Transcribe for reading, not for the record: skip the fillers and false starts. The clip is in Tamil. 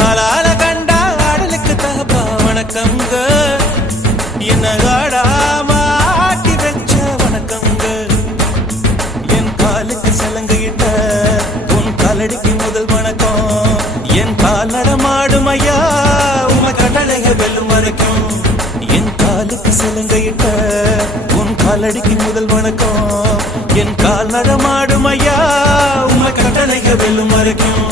ஆளால கண்டா ஆடலுக்கு தகப்பா வணக்கங்க என்ன ஆடாம ஆட்டி வச்ச வணக்கங்க என் காலுக்கு சலங்கையிட்ட உன் காலடிக்கு முதல் வணக்கம் என் கால் நடமாடும் ஐயா உம கட்டளைக வெல்லும் வரைக்கும் என் காலுக்கு சலங்கையிட்ட உன் காலடிக்கு முதல் வணக்கம் என் கால் நடமாடும் ஐயா உம கட்டளைக வெல்லும் வரைக்கும்